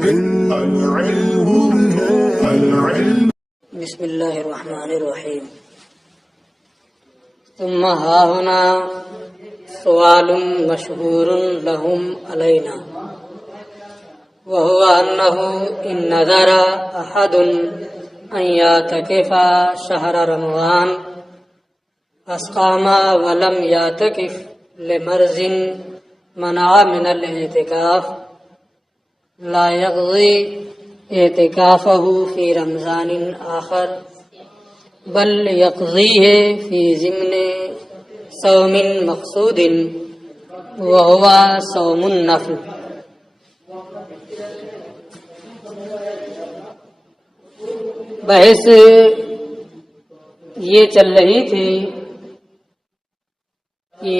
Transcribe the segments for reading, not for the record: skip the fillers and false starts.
بسم اللہ الرحمن الرحیم. ثم ها هنا سوال مشهور لهم علينا وهو أنه إن نذر أحد أن يعتكف شهر رمضان فاستقام ولم يعتكف لمرض منع من الاعتكاف لا يقضي اعتكافه في رمضان آخر بل يقضيه في ضمن صوم مقصود وهو صوم النفل. بحث یہ چل رہی تھی کہ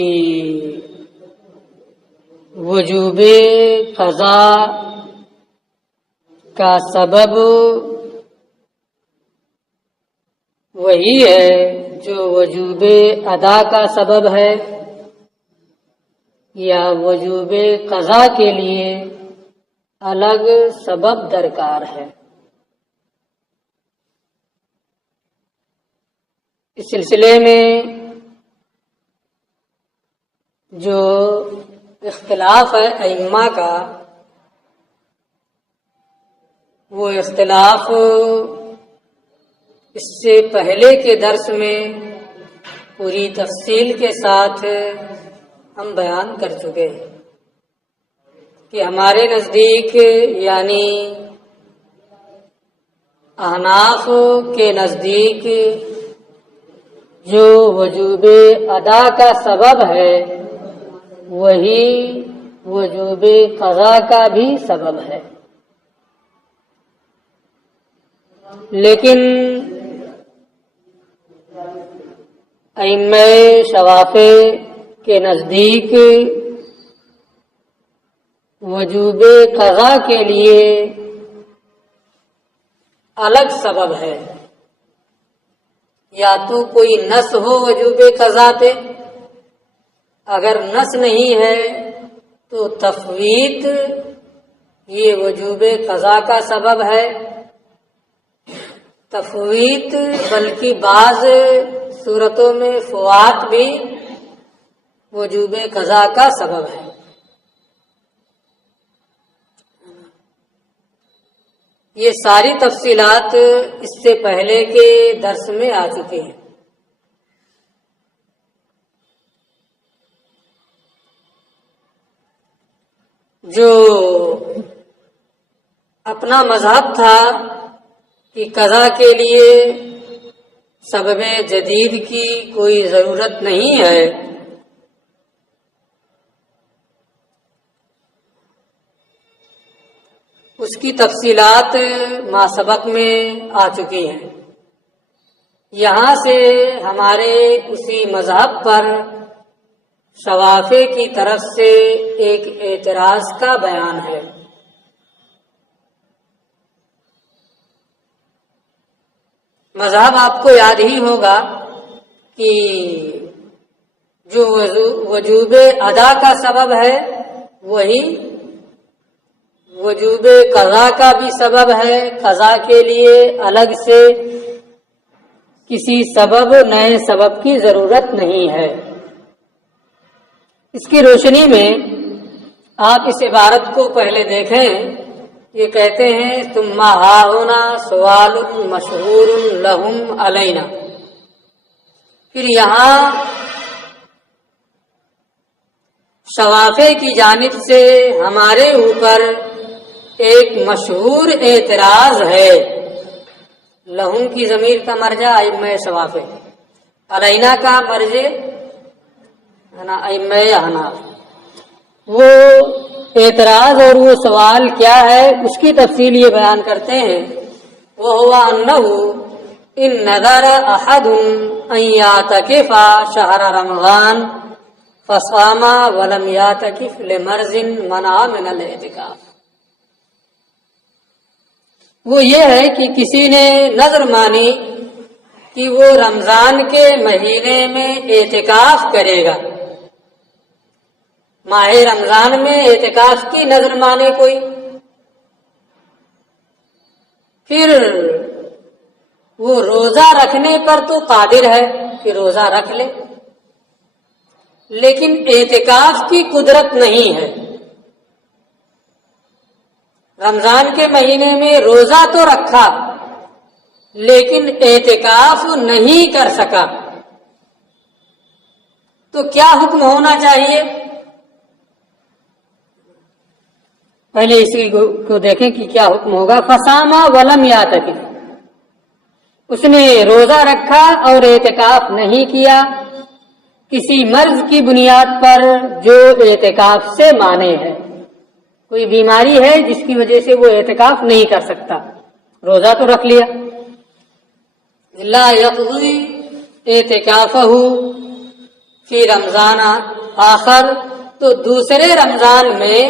وجوب قضا کا سبب وہی ہے جو وجوب ادا کا سبب ہے یا وجوب قضا کے لیے الگ سبب درکار ہے. اس سلسلے میں جو اختلاف ہے ائمہ کا، وہ اختلاف اس سے پہلے کے درس میں پوری تفصیل کے ساتھ ہم بیان کر چکے ہیں کہ ہمارے نزدیک یعنی احناف کے نزدیک جو وجوب ادا کا سبب ہے وہی وجوب قضا کا بھی سبب ہے. لیکن ائمہ شوافع کے نزدیک وجوب قضا کے لیے الگ سبب ہے. یا تو کوئی نص ہو وجوب قضا پہ، اگر نص نہیں ہے تو تفویت یہ وجوب قضا کا سبب ہے. تفویت بلکہ بعض صورتوں میں فوات بھی وجوب قضا کا سبب ہے. یہ ساری تفصیلات اس سے پہلے کے درس میں آ چکی ہیں. جو اپنا مذہب تھا کہ قضا کے لیے سبب جدید کی کوئی ضرورت نہیں ہے، اس کی تفصیلات ما سبق میں آ چکی ہیں. یہاں سے ہمارے اسی مذہب پر شوافع کی طرف سے ایک اعتراض کا بیان ہے. مذہب آپ کو یاد ہی ہوگا کہ جو وجوب ادا کا سبب ہے وہی وجوب قضا کا بھی سبب ہے. قضا کے لیے الگ سے کسی سبب نئے سبب کی ضرورت نہیں ہے. اس کی روشنی میں آپ اس عبارت کو پہلے دیکھیں. یہ کہتے ہیں ثم ها هنا سوال مشهور لهم علينا. پھر یہاں شوافع کی جانب سے ہمارے اوپر ایک مشہور اعتراض ہے. لہم کی ضمیر کا مرجع ائمہ شوافع، علینا کا مرجع ائمہ احناف. وہ اعتراض اور وہ سوال کیا ہے اس کی تفصیل یہ بیان کرتے ہیں. وَهُوَ أَنَّهُ إِن نَذَرَ أَحَدٌ أَن يَعْتَكِفَ شَهْرَ رَمَضَانَ فَصَامَ وَلَمْ يَعْتَكِفْ لِمَرْضٍ مَنَعَ مِنَ الْاعْتِكَافِ. وہ یہ ہے کہ کسی نے نذر مانی کہ وہ رمضان کے مہینے میں اعتکاف کرے گا. ماہ رمضان میں اعتکاف کی نظر مانے کوئی، پھر وہ روزہ رکھنے پر تو قادر ہے کہ روزہ رکھ لے، لیکن اعتکاف کی قدرت نہیں ہے۔ رمضان کے مہینے میں روزہ تو رکھا لیکن اعتکاف نہیں کر سکا، تو کیا حکم ہونا چاہیے؟ پہلے اسی کو دیکھیں کہ کیا حکم ہوگا۔ فصاما ولم یعتکف، اس نے روزہ رکھا اور اعتکاف نہیں کیا کسی مرض کی بنیاد پر جو اعتکاف سے مانے ہے، کوئی بیماری ہے جس کی وجہ سے وہ اعتکاف نہیں کر سکتا، روزہ تو رکھ لیا، لا یقضی اعتکافہ فی رمضان آخر، تو دوسرے رمضان میں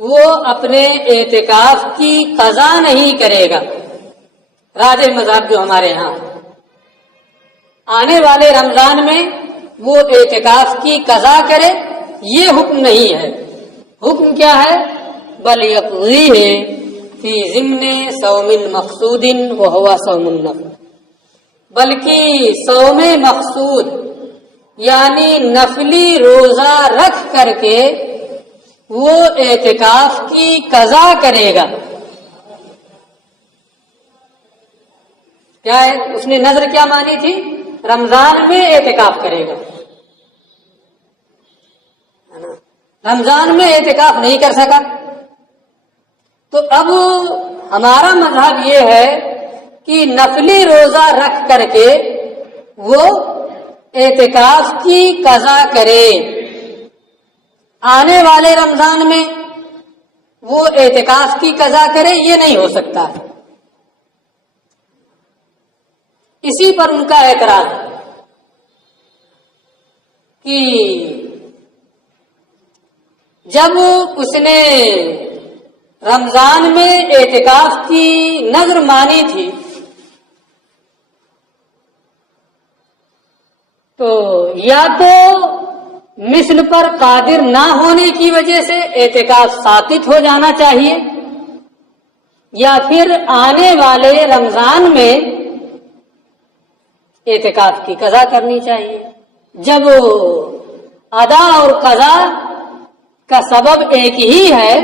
وہ اپنے اعتکاف کی قضا نہیں کرے گا۔ راجح مذہب جو ہمارے ہاں، آنے والے رمضان میں وہ اعتکاف کی قضا کرے، یہ حکم نہیں ہے۔ حکم کیا ہے؟ بل یقضیہ فی ضمن صوم مقصود وہو صوم النفل، بلکہ صوم مقصود یعنی نفلی روزہ رکھ کر کے وہ اعتکاف کی قضا کرے گا۔ کیا ہے؟ اس نے نظر کیا مانی تھی؟ رمضان میں اعتکاف کرے گا، رمضان میں اعتکاف نہیں کر سکا، تو اب ہمارا مذہب یہ ہے کہ نفلی روزہ رکھ کر کے وہ اعتکاف کی قضا کرے۔ آنے والے رمضان میں وہ اعتکاف کی قضا کرے، یہ نہیں ہو سکتا۔ اسی پر ان کا اعتراض ہے کہ جب اس نے رمضان میں اعتکاف کی نظر مانی تھی تو یا تو مثل پر قادر نہ ہونے کی وجہ سے اعتکاف ساقط ہو جانا چاہیے، یا پھر آنے والے رمضان میں اعتکاف کی قضا کرنی چاہیے۔ جب ادا اور قضا کا سبب ایک ہی ہے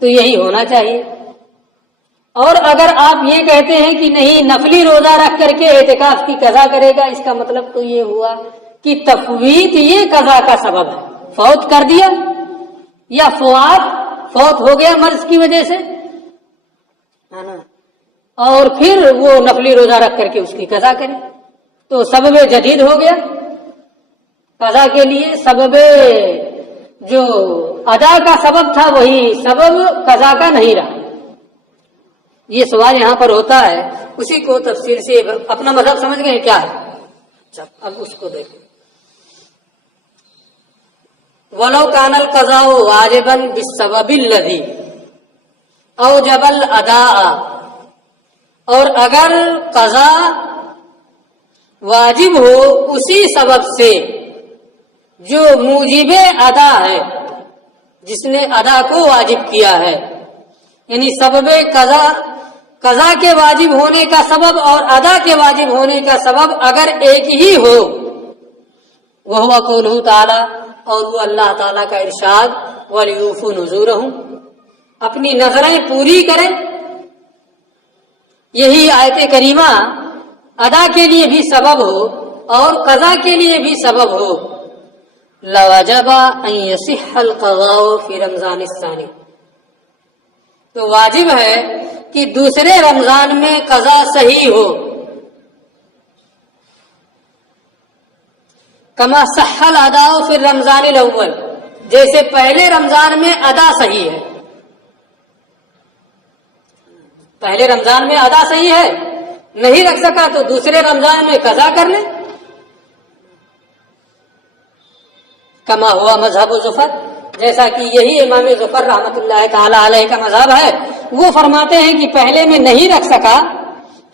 تو یہی ہونا چاہیے۔ اور اگر آپ یہ کہتے ہیں کہ نہیں نفلی روزہ رکھ کر کے اعتکاف کی قضا کرے گا، اس کا مطلب تو یہ ہوا کہ تفویت یہ قضا کا سبب ہے، فوت کر دیا یا فوت ہو گیا مرض کی وجہ سے، اور پھر وہ نفلی روزہ رکھ کر کے اس کی قضا کرے، تو سبب جدید ہو گیا قضا کے لیے۔ سبب جو ادا کا سبب تھا وہی سبب قضا کا نہیں رہا۔ یہ سوال یہاں پر ہوتا ہے، اسی کو تفصیل سے اپنا مذہب سمجھ گئے کیا ہے؟ اب اس کو دیکھیں۔ وَلَوْ كَانَ الْقَضَاءُ وَاجِبًا بِالسَّبَبِ الَّذِي أَوْجَبَ الْأَدَاءَ، اور اگر قضا واجب ہو اسی سبب سے جو موجب ادا ہے، جس نے ادا کو واجب کیا ہے، یعنی سبب قضا کے واجب ہونے کا سبب اور ادا کے واجب ہونے کا سبب اگر ایک ہی ہو، وہ قولہ تعالی، اور وہ اللہ تعالیٰ کا ارشاد وَلْيُوفُوا نُذُورَهُمْ، اپنی نظریں پوری کریں۔ یہی آیت کریمہ ادا کے لیے بھی سبب ہو اور قضا کے لیے بھی سبب ہو، لَوَجَبَ أَن يَصِحَّ الْقَضَاءُ فِي رَمْضَانِ الثَّانِي، تو واجب ہے کہ دوسرے رمضان میں قضا صحیح ہو، کما صح الاداء فی الرمضان الاول، جیسے پہلے رمضان میں ادا صحیح ہے، پہلے رمضان میں ادا صحیح ہے، نہیں رکھ سکا تو دوسرے رمضان میں قضا کر لے، کما ہوا مذہب ظفر، جیسا کہ یہی امام ظفر رحمۃ اللہ تعالی علیہ کا مذہب ہے۔ وہ فرماتے ہیں کہ پہلے میں نہیں رکھ سکا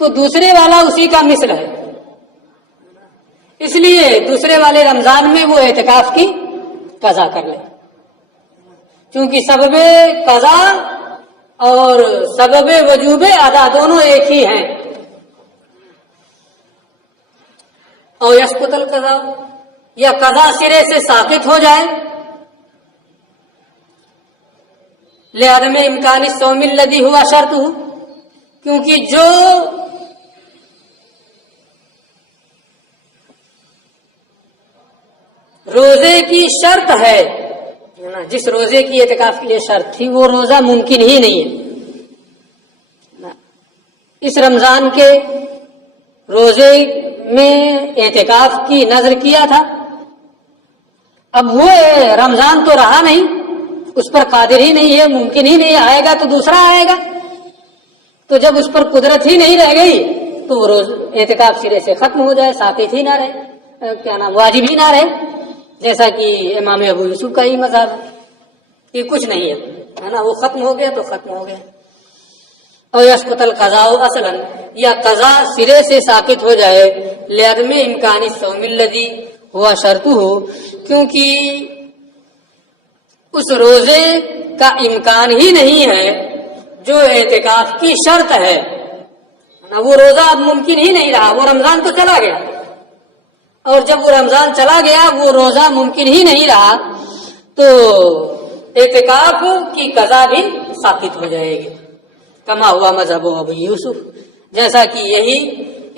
تو دوسرے والا اسی کا مثل ہے، اس لیے دوسرے والے رمضان میں وہ اعتکاف کی قضا کر لے، کیونکہ سبب قضا اور سبب وجوب ادا دونوں ایک ہی ہیں. اور یسقط القضاء یا قضا سرے سے ساقط ہو جائے لعدم امکان الصوم الذی ہوا شرط ہو، کیونکہ جو روزے کی شرط ہے، جس روزے کی اعتکاف کے لیے شرط تھی وہ روزہ ممکن ہی نہیں ہے. اس رمضان کے روزے میں اعتکاف کی نظر کیا تھا، اب وہ رمضان تو رہا نہیں، اس پر قادر ہی نہیں ہے، ممکن ہی نہیں، آئے گا تو دوسرا آئے گا. تو جب اس پر قدرت ہی نہیں رہ گئی تو وہ روز اعتکاف سرے سے ختم ہو جائے، ثابت ہی نہ رہے، کیا نام واجب ہی نہ رہے، جیسا کہ امام ابو یوسف کا ہی مذہب ہے کہ کچھ نہیں ہے نا، وہ ختم ہو گیا تو ختم ہو گیا. اور یسقط القضاء اصلا یا قضا سرے سے ثابت ہو جائے لعدم امکان الصوم الذی ہوا شرط ہو، کیونکہ اس روزے کا امکان ہی نہیں ہے جو اعتکاف کی شرط ہے. وہ روزہ اب ممکن ہی نہیں رہا، وہ رمضان تو چلا گیا، اور جب وہ رمضان چلا گیا وہ روزہ ممکن ہی نہیں رہا تو اعتکاف کی قضا بھی ثابت ہو جائے گی. کما ہوا مذہب ابو یوسف، جیسا کہ یہی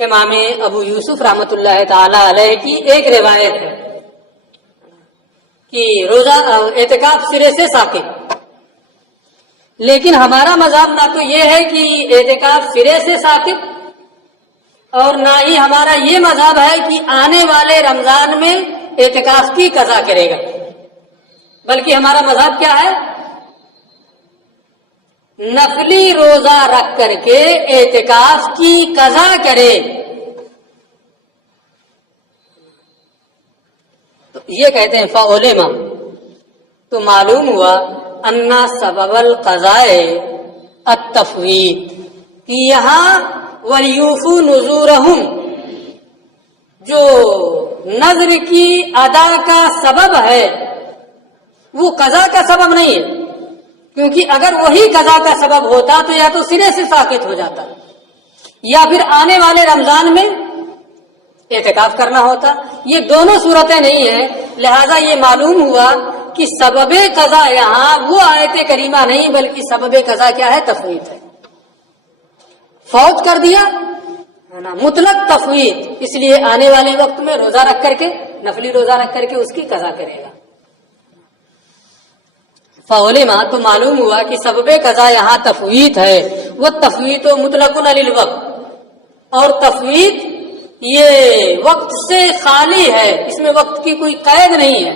امام ابو یوسف رحمۃ اللہ تعالی علیہ کی ایک روایت ہے کہ روزہ اعتکاف سرے سے ثابت. لیکن ہمارا مذہب نہ تو یہ ہے کہ اعتکاف سرے سے ثابت، اور نہ ہی ہمارا یہ مذہب ہے کہ آنے والے رمضان میں اعتکاف کی قضا کرے گا، بلکہ ہمارا مذہب کیا ہے؟ نفلی روزہ رکھ کر کے اعتکاف کی قضا کرے. تو یہ کہتے ہیں فعلما، تو معلوم ہوا ان سبب القضاء التفویض، کہ یہاں ولیوفوا نذورہم، جو نذر کی ادا کا سبب ہے وہ قضا کا سبب نہیں ہے، کیونکہ اگر وہی قضا کا سبب ہوتا تو یا تو سرے سے ساقط ہو جاتا یا پھر آنے والے رمضان میں اعتکاف کرنا ہوتا. یہ دونوں صورتیں نہیں ہیں، لہذا یہ معلوم ہوا کہ سبب قضا یہاں وہ آیت کریمہ نہیں بلکہ سبب قضا کیا ہے؟ تفویض ہے. فوت کر دیا مطلق تفویض، اس لیے آنے والے وقت میں روزہ رکھ کر کے نفلی روزہ رکھ کر کے اس کی قضا کرے گا. فعلما، تو معلوم ہوا کہ سبب قضا یہاں تفویض ہے. وہ تفویض مطلق علی الوقت، اور تفویض یہ وقت سے خالی ہے، اس میں وقت کی کوئی قید نہیں ہے.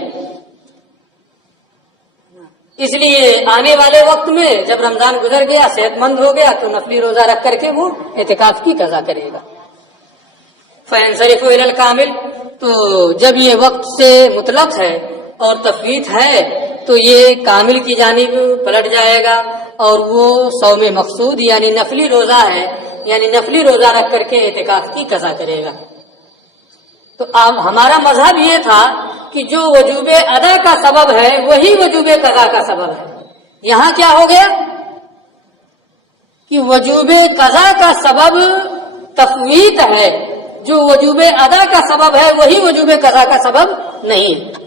اس لیے آنے والے وقت میں جب رمضان گزر گیا، صحت مند ہو گیا، تو نفلی روزہ رکھ کر کے وہ اعتکاف کی قضا کرے گا. فینصرف الی الکامل، تو جب یہ وقت سے مطلق ہے اور تفویض ہے تو یہ کامل کی جانب پلٹ جائے گا، اور وہ صوم مقصود یعنی نفلی روزہ ہے، یعنی نفلی روزہ رکھ کر کے اعتکاف کی قضا کرے گا. تو ہمارا مذہب یہ تھا کہ جو وجوب ادا کا سبب ہے وہی وجوب قضا کا سبب ہے. یہاں کیا ہو گیا کہ وجوب قضا کا سبب تفویض ہے، جو وجوب ادا کا سبب ہے وہی وجوب قضا کا سبب نہیں ہے.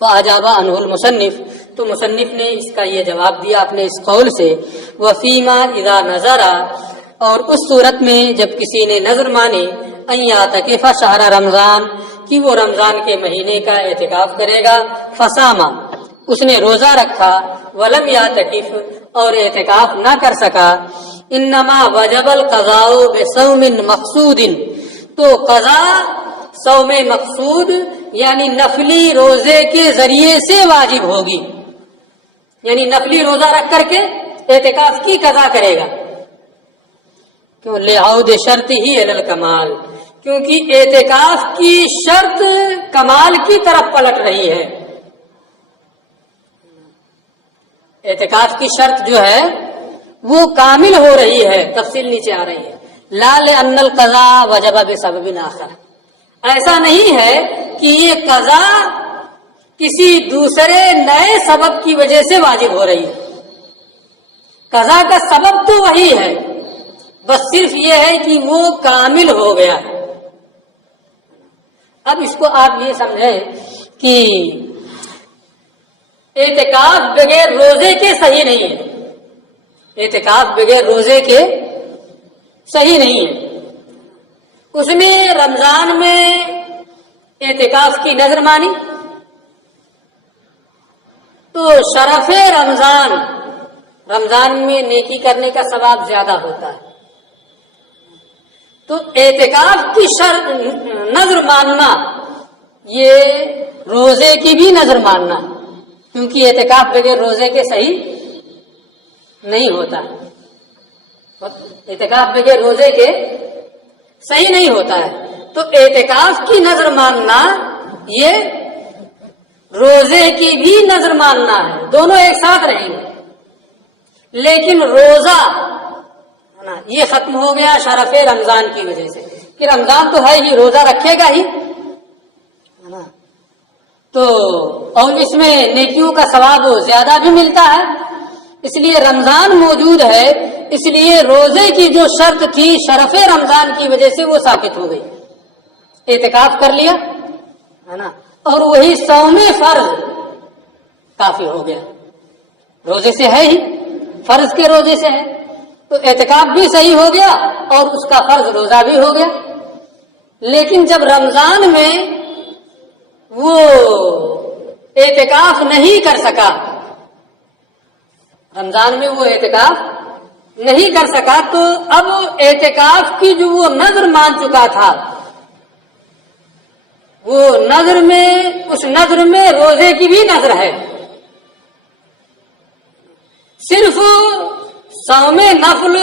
فاجاب عنہ المصنف، تو مصنف نے اس کا یہ جواب دیا اپنے اس قول سے، وفیما اذا نظر، اور اس صورت میں جب کسی نے نظر مانی، ان یعتکف شہر رمضان، کہ وہ رمضان کے مہینے کا اعتکاف کرے گا، فصاما، اس نے روزہ رکھا، ولم یعتکف، اور اعتکاف نہ کر سکا، انما وجب القضاء بصوم مقصود، تو قضا صوم مقصود یعنی نفلی روزے کے ذریعے سے واجب ہوگی، یعنی نفلی روزہ رکھ کر کے اعتکاف کی قضا کرے گا. کیوں؟ لعود شرط ہی الی الکمال، کیونکہ اعتکاف کی شرط کمال کی طرف پلٹ رہی ہے. اعتکاف کی شرط جو ہے وہ کامل ہو رہی ہے، تفصیل نیچے آ رہی ہے. لا لأن القضاء وجب بسبب آخر، ایسا نہیں ہے کہ یہ قضا کسی دوسرے نئے سبب کی وجہ سے واجب ہو رہی ہے. قضا کا سبب تو وہی ہے، بس صرف یہ ہے کہ وہ کامل ہو گیا۔ اب اس کو آپ یہ سمجھیں کہ اعتکاف بغیر روزے کے صحیح نہیں ہے، اعتکاف بغیر روزے کے صحیح نہیں ہے۔ اس نے رمضان میں اعتکاف کی نظر مانی تو شرف رمضان، رمضان میں نیکی کرنے کا ثواب زیادہ ہوتا ہے، تو اعتکاف کی نظر ماننا یہ روزے کی بھی نظر ماننا، کیونکہ اعتکاف بغیر روزے کے صحیح نہیں ہوتا، اعتکاف بغیر روزے کے صحیح نہیں ہوتا ہے۔ تو اعتکاف کی نظر ماننا یہ روزے کی بھی نظر ماننا ہے، دونوں ایک ساتھ رہیں گے۔ لیکن روزہ یہ ختم ہو گیا شرف رمضان کی وجہ سے کہ رمضان تو ہے ہی، روزہ رکھے گا ہی، تو اور اس میں نیکیوں کا ثواب زیادہ بھی ملتا ہے، اس لیے رمضان موجود ہے، اس لیے روزے کی جو شرط تھی شرف رمضان کی وجہ سے وہ ثابت ہو گئی، اعتکاف کر لیا ہے نا، اور وہی صوم فرض کافی ہو گیا، روزے سے ہے ہی، فرض کے روزے سے ہے، تو اعتکاف بھی صحیح ہو گیا اور اس کا فرض روزہ بھی ہو گیا۔ لیکن جب رمضان میں وہ اعتکاف نہیں کر سکا، رمضان میں وہ اعتکاف نہیں کر سکا، تو اب اعتکاف کی جو وہ نظر مان چکا تھا، وہ نظر میں، اس نظر میں روزے کی بھی نظر ہے، صرف صوم نفل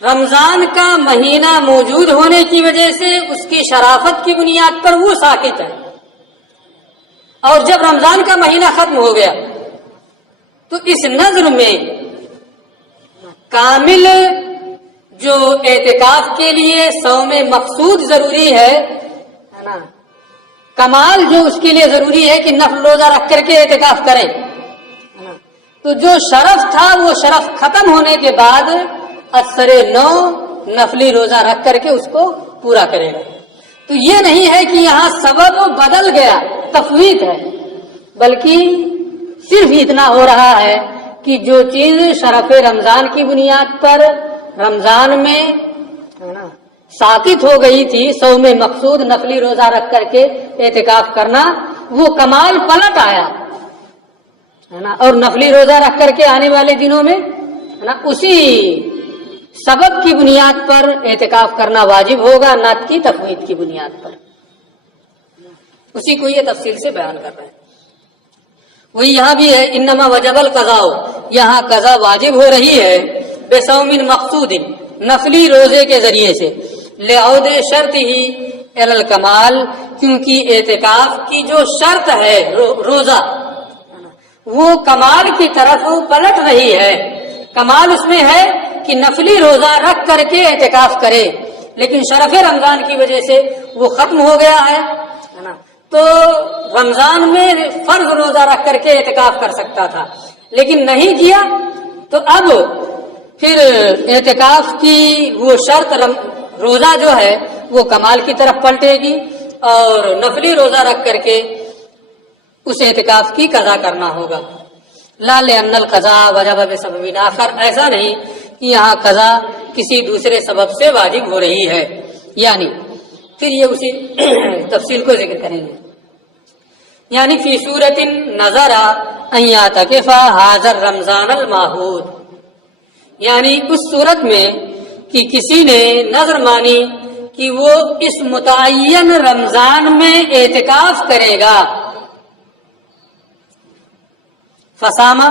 رمضان کا مہینہ موجود ہونے کی وجہ سے اس کی شرافت کی بنیاد پر وہ ساکت ہے، اور جب رمضان کا مہینہ ختم ہو گیا تو اس نظر میں کامل جو اعتکاف کے لیے صوم مقصود ضروری ہے نا، کمال جو اس کے لیے ضروری ہے کہ نفل روزہ رکھ کر کے اعتکاف کریں، تو جو شرف تھا وہ شرف ختم ہونے کے بعد اثر نو نفلی روزہ رکھ کر کے اس کو پورا کرے گا۔ تو یہ نہیں ہے کہ یہاں سبب بدل گیا، تفویض ہے، بلکہ صرف اتنا ہو رہا ہے کہ جو چیز شرف رمضان کی بنیاد پر رمضان میں ساقط ہو گئی تھی، صوم مقصود نفلی روزہ رکھ کر کے اعتکاف کرنا، وہ کمال پلٹ آیا ہے نا، اور نفلی روزہ رکھ کر کے آنے والے دنوں میں ہے نا اسی سبب کی بنیاد پر اعتکاف کرنا واجب ہوگا، نہ کہ تفویض کی بنیاد پر۔ اسی کو یہ تفصیل سے بیان کر رہے ہیں۔ وہی یہاں بھی ہے، انما وجب القضاء، یہاں قضا واجب ہو رہی ہے بصوم مقصود، نفلی روزے کے ذریعے سے، لعود شرط ہی الی الکمال، کیونکہ اعتکاف کی جو شرط ہے روزہ وہ کمال کی طرف پلٹ رہی ہے۔ کمال اس میں ہے کہ نفلی روزہ رکھ کر کے اعتکاف کرے، لیکن شرف رمضان کی وجہ سے وہ ختم ہو گیا ہے نا، تو رمضان میں فرض روزہ رکھ کر کے اعتکاف کر سکتا تھا، لیکن نہیں کیا، تو اب پھر اعتکاف کی وہ شرط روزہ جو ہے وہ کمال کی طرف پلٹے گی، اور نفلی روزہ رکھ کر کے اس اعتکاف کی قضا کرنا ہوگا۔ لا لأن القضاء وجب بسبب آخر، ایسا نہیں کہ یہاں قضا کسی دوسرے سبب سے واجب ہو رہی ہے، یعنی پھر یہ اسی تفصیل کو ذکر کریں گے، یعنی فی صورت نظر ان یعتکف ھذا الرمضان المعہود، یعنی اس صورت میں کہ کسی نے نظر مانی کہ وہ اس متعین رمضان میں اعتکاف کرے گا، فسامہ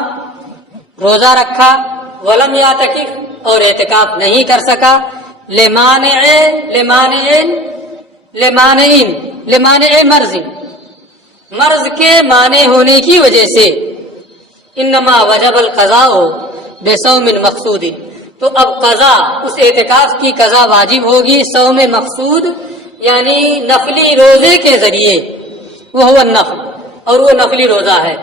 روزہ رکھا، ولم یعتکف اور اعتکاف نہیں کر سکا، لمانع مرض کے مانع ہونے کی وجہ سے، انما وجب القضاء بصوم مقصود، تو اب قضا اس اعتکاف کی قضا واجب ہوگی صوم مقصود یعنی نفلی روزے کے ذریعے، وہ النفل، اور وہ نفلی روزہ ہے۔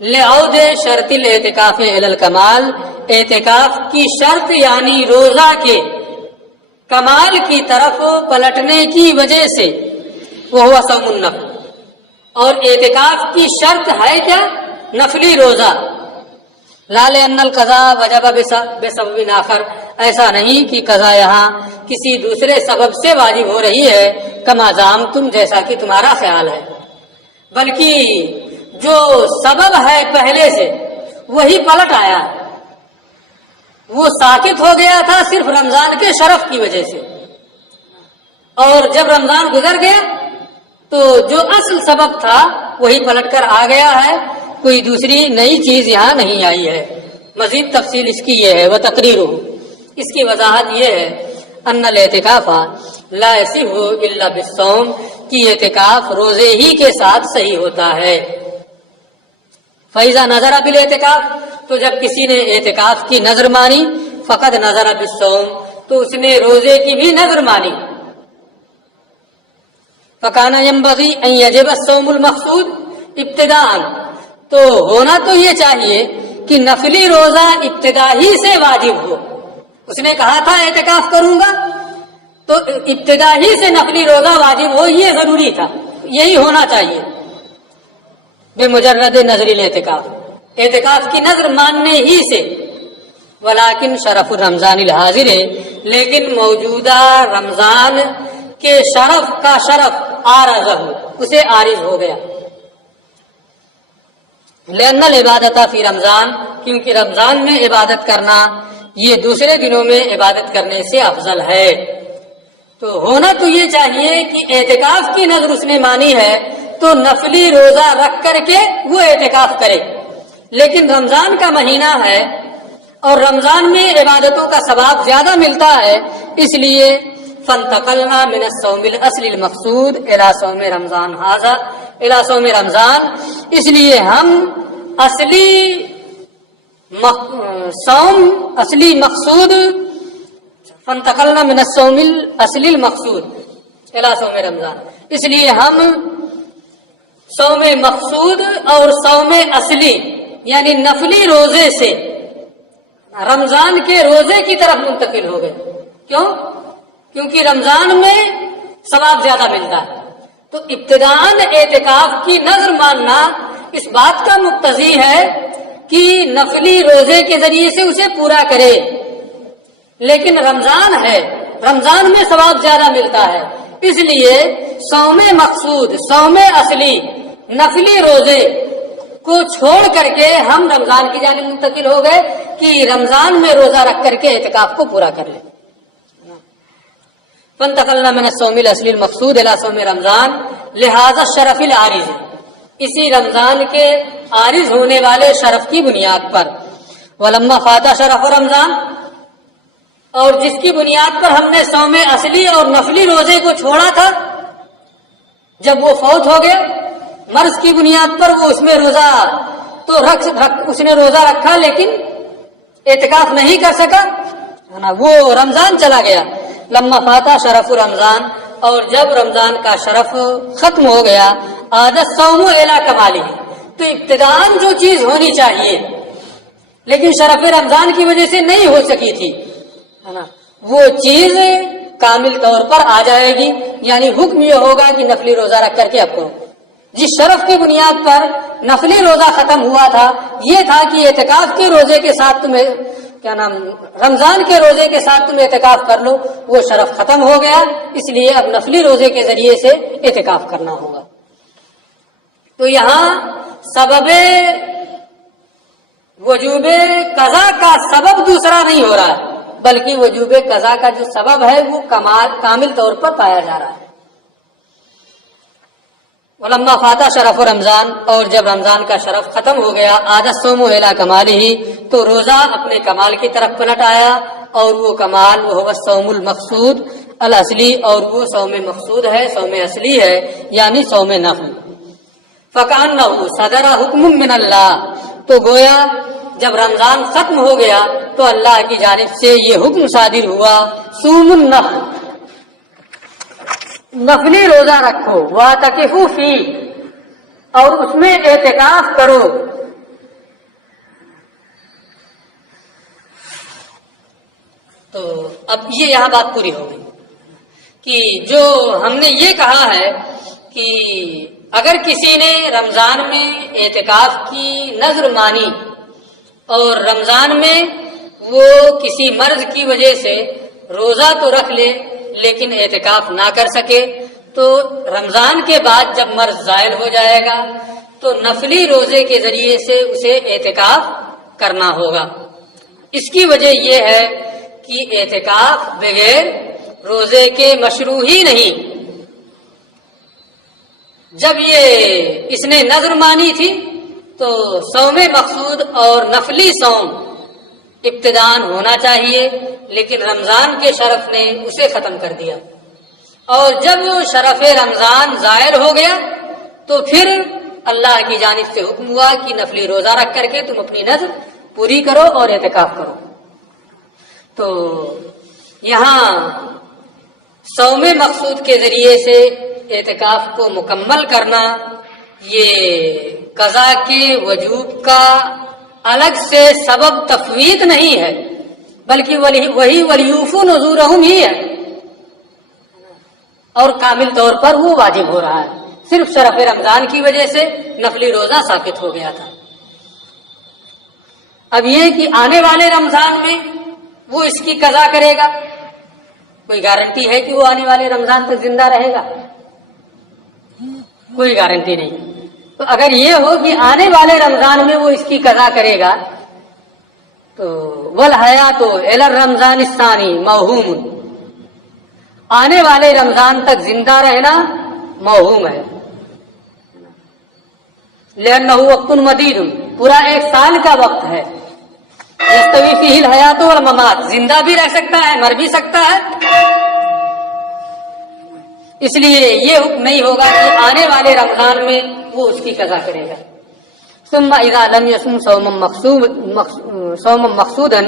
لعود شرط الاعتکاف الی الکمال، اعتکاف کی شرط یعنی روزہ کے کمال کی طرف پلٹنے کی وجہ سے، وہ صوم النفل، اور اعتکاف کی شرط ہے کیا؟ نفلی روزہ. لا لأن القضاء وجب بسبب آخر، ایسا نہیں کہ قضا یہاں کسی دوسرے سبب سے واجب ہو رہی ہے، کما زعمتم، جیسا کہ تمہارا خیال ہے، بلکہ جو سبب ہے پہلے سے وہی پلٹ آیا ہے. وہ ساکت ہو گیا تھا صرف رمضان کے شرف کی وجہ سے، اور جب رمضان گزر گیا تو جو اصل سبب تھا وہی پلٹ کر آ گیا ہے، کوئی دوسری نئی چیز یہاں نہیں آئی ہے. مزید تفصیل اس کی یہ ہے، وہ تقریر ہو، اس کی وضاحت یہ ہے، ان الاعتکاف لا یصح الا بالصوم، کہ اعتکاف روزے ہی کے ساتھ صحیح ہوتا ہے. فَإِذَا نَظَرَ بِالْاعْتِكَافِ، تو جب کسی نے اعتکاف کی نظر مانی، فقد نظر بالصوم، تو اس نے روزے کی بھی نظر مانی. فَكَانَ يَنبَغِي أَن يَجِبَ الصَّوْمُ الْمَقْصُودُ ابتداءً، تو ہونا تو یہ چاہیے کہ نفلی روزہ ابتدا ہی سے واجب ہو. اس نے کہا تھا اعتکاف کروں گا، تو ابتدا ہی سے نفلی روزہ واجب ہو، یہ ضروری تھا، یہی ہونا چاہیے. بمجرد نظر الاعتکاف، اعتکاف کی نظر ماننے ہی سے. ولیکن شرف الرمضان الحاضر، لیکن موجودہ رمضان کے شرف کا شرف عارضہ، اسے عارض ہو گیا. لأن العبادت فی رمضان، کیونکہ رمضان میں عبادت کرنا یہ دوسرے دنوں میں عبادت کرنے سے افضل ہے. تو ہونا تو یہ چاہیے کہ اعتکاف کی نظر اس نے مانی ہے تو نفلی روزہ رکھ کر کے وہ اعتکاف کرے. لیکن رمضان کا مہینہ ہے اور رمضان میں عبادتوں کا ثواب زیادہ ملتا ہے، اس لیے فانتقلنا من الصوم الاصل المقصود الى صوم رمضان هذا الى صوم رمضان، اس لیے ہم اصلی مقصود فانتقلنا من الصوم الاصل المقصود الى صوم رمضان، اس لیے ہم صوم مقصود اور صوم اصلی یعنی نفلی روزے سے رمضان کے روزے کی طرف منتقل ہو گئے. کیوں؟ کیونکہ رمضان میں ثواب زیادہ ملتا ہے. تو ابتداءً اعتکاف کی نظر ماننا اس بات کا مقتضی ہے کہ نفلی روزے کے ذریعے سے اسے پورا کرے. لیکن رمضان ہے، رمضان میں ثواب زیادہ ملتا ہے، اس لیے صوم مقصود، صوم اصلی، نفلی روزے کو چھوڑ کر کے ہم رمضان کی جانب منتقل ہو گئے کہ رمضان میں روزہ رکھ کر کے اعتکاف کو پورا کر لیں. فانتقلنا من الصوم الاصلی المقصود الى صوم رمضان لہذا الشرف العارض، اسی رمضان کے عارض ہونے والے شرف کی بنیاد پر. ولما فات شرف رمضان، اور جس کی بنیاد پر ہم نے صوم اصلی اور نفلی روزے کو چھوڑا تھا، جب وہ فوت ہو گیا مرض کی بنیاد پر، وہ اس میں روزہ تو اس نے روزہ رکھا لیکن اعتکاف نہیں کر سکا، وہ رمضان چلا گیا. لما فاتا شرف رمضان، اور جب رمضان کا شرف ختم ہو گیا، عادت صوم الی کمالی، تو ابتداءً جو چیز ہونی چاہیے لیکن شرف رمضان کی وجہ سے نہیں ہو سکی تھی، وہ چیز کامل طور پر آ جائے گی. یعنی حکم یہ ہوگا کہ نفلی روزہ رکھ کر کے اب کرو. جس شرف کی بنیاد پر نفلی روزہ ختم ہوا تھا یہ تھا کہ اعتکاف کے روزے کے ساتھ تمہیں رمضان کے روزے کے ساتھ تم اعتکاف کر لو، وہ شرف ختم ہو گیا، اس لیے اب نفلی روزے کے ذریعے سے اعتکاف کرنا ہوگا. تو یہاں سبب وجوب قضا کا سبب دوسرا نہیں ہو رہا ہے، بلکہ وجوب قضا کا جو سبب ہے وہ کامل طور پر پایا جا رہا ہے. ولما فاتا شرف رمضان، اور جب رمضان کا شرف ختم ہو گیا، عادت صوم الی کمالہ، تو روزہ اپنے کمال کی طرف پلٹ آیا، اور وہ کمال وہ صوم المقصود الاصلی، اور وہ صوم مقصود ہے، صوم اصلی ہے، یعنی صوم نفل. فکأنہ صدر حکم من اللہ، تو گویا جب رمضان ختم ہو گیا تو اللہ کی جانب سے یہ حکم صادر ہوا، صوم النفل، نفلی روزہ رکھو، واعتکفوا فیہ، اور اس میں اعتکاف کرو، تو اب یہ یہاں بات پوری ہو گئی کہ جو ہم نے یہ کہا ہے کہ اگر کسی نے رمضان میں اعتکاف کی نذر مانی اور رمضان میں وہ کسی مرض کی وجہ سے روزہ تو رکھ لے لیکن اعتکاف نہ کر سکے، تو رمضان کے بعد جب مرض زائل ہو جائے گا تو نفلی روزے کے ذریعے سے اسے اعتکاف کرنا ہوگا۔ اس کی وجہ یہ ہے کہ اعتکاف بغیر روزے کے مشروع ہی نہیں۔ جب اس نے نذر مانی تھی تو صوم مقصود اور نفلی صوم ابتداءً ہونا چاہیے، لیکن رمضان کے شرف نے اسے ختم کر دیا، اور جب شرف رمضان ظاہر ہو گیا تو پھر اللہ کی جانب سے حکم ہوا کہ نفلی روزہ رکھ کر کے تم اپنی نذر پوری کرو اور اعتکاف کرو۔ تو یہاں صوم مقصود کے ذریعے سے اعتکاف کو مکمل کرنا یہ قضا کے وجوب کا الگ سے سبب تفویت نہیں ہے، بلکہ وہی ولیوفو نذورہم ہی ہے، اور کامل طور پر وہ واجب ہو رہا ہے۔ صرف شرف رمضان کی وجہ سے نفلی روزہ ثابت ہو گیا تھا۔ اب یہ کہ آنے والے رمضان میں وہ اس کی قضا کرے گا، کوئی گارنٹی ہے کہ وہ آنے والے رمضان تک زندہ رہے گا؟ کوئی گارنٹی نہیں۔ تو اگر یہ ہو کہ آنے والے رمضان میں وہ اس کی قضا کرے گا تو والحیات الی الرمضان الثانی موہوم، آنے والے رمضان تک زندہ رہنا موہوم ہے، لأنہ وقت مدید، پورا 1 سال کا وقت ہے، یستوی فیہ الحیات والممات، زندہ بھی رہ سکتا ہے مر بھی سکتا ہے، اس لیے یہ حکم نہیں ہوگا کہ آنے والے رمضان میں وہ اس کی قضا کرے گا۔ ثم اذا لم يصم صوما مقصودا،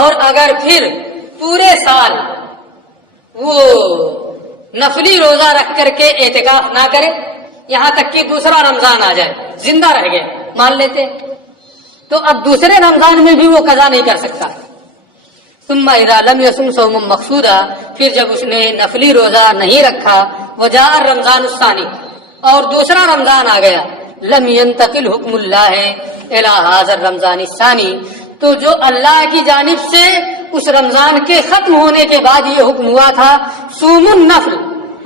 اور اگر پھر پورے سال وہ نفلی روزہ رکھ کر کے اعتکاف نہ کرے، یہاں تک کہ دوسرا رمضان آ جائے، زندہ رہ گئے مان لیتے، تو اب دوسرے رمضان میں بھی وہ قضا نہیں کر سکتا۔ ثم اذا لم يصم صوما مقصودا، پھر جب اس نے نفلی روزہ نہیں رکھا، وجاء رمضان الثانی، اور دوسرا رمضان آ گیا، لم ينتقل حکم اللہ الی ھذا الرمضان الثانی، تو جو اللہ کی جانب سے اس رمضان کے ختم ہونے کے بعد یہ حکم ہوا تھا صوموا النفل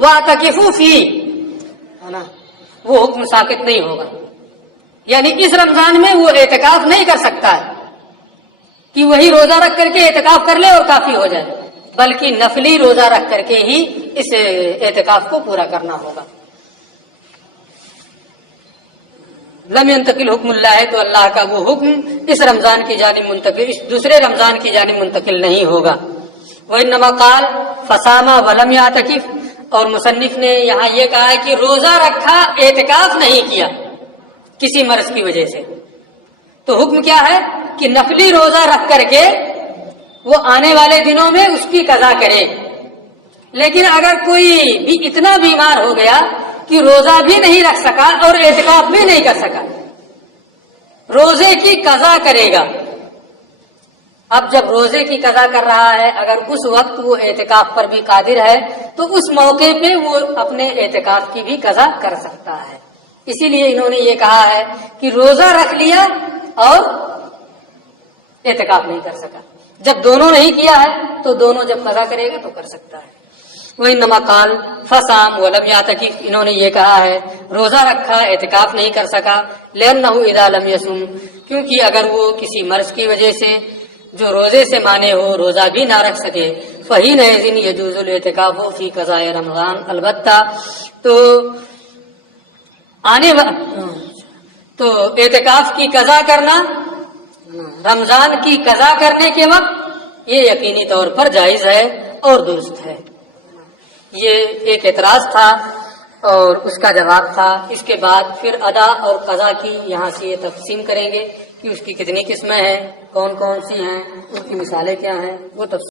واعتکفوا فیہ، وہ حکم ساقط نہیں ہوگا، یعنی اس رمضان میں وہ اعتکاف نہیں کر سکتا ہے کہ وہی روزہ رکھ کر کے اعتکاف کر لے اور کافی ہو جائے، بلکہ نفلی روزہ رکھ کر کے ہی اس اعتکاف کو پورا کرنا ہوگا۔ لم ينتقل حکم اللہ ہے تو اللہ کا وہ حکم اس رمضان کی جانب منتقل، اس دوسرے رمضان کی جانب منتقل نہیں ہوگا۔ وَإِنَّمَا قَالَ فَصَامَ وَلَمْ يَعْتَكِفْ، اور مصنف نے یہاں یہ کہا ہے کہ روزہ رکھا اعتکاف نہیں کیا کسی مرض کی وجہ سے، تو حکم کیا ہے کہ نفلی روزہ رکھ کر کے وہ آنے والے دنوں میں اس کی قضا کرے۔ لیکن اگر کوئی بھی اتنا بیمار ہو گیا کہ روزہ بھی نہیں رکھ سکا اور اعتکاف بھی نہیں کر سکا، روزے کی قضا کرے گا۔ اب جب روزے کی قضا کر رہا ہے، اگر اس وقت وہ اعتکاف پر بھی قادر ہے تو اس موقع پہ وہ اپنے اعتکاف کی بھی قضا کر سکتا ہے۔ اسی لیے انہوں نے یہ کہا ہے کہ روزہ رکھ لیا اور اعتکاف نہیں کر سکا، جب دونوں نہیں کیا ہے تو دونوں جب قضا کرے گا تو کر سکتا ہے۔ وَإِنَّمَا قَالَ فَصَامَ وَلَمْ يَعْتَكِفْ، انہوں نے یہ کہا ہے روزہ رکھا اعتکاف نہیں کر سکا، لِأَنَّهُ إِذَا لَمْ يَصُمْ، کیونکہ اگر وہ کسی مرض کی وجہ سے جو روزے سے مانے ہو روزہ بھی نہ رکھ سکے، فَحِينَئِذٍ يَجُوزُ الْاعْتِكَافُ فِي قَضَاءِ رَمَضَانَ، البتہ تو اعتکاف کی قضا کرنا رمضان کی قضا کرنے کے وقت یہ یقینی طور پر جائز ہے اور درست ہے۔ یہ ایک اعتراض تھا اور اس کا جواب تھا۔ اس کے بعد پھر ادا اور قضا کی یہاں سے یہ تقسیم کریں گے کہ اس کی کتنی قسمیں ہیں، کون کون سی ہیں، ان کی مثالیں کیا ہیں، وہ تفصیل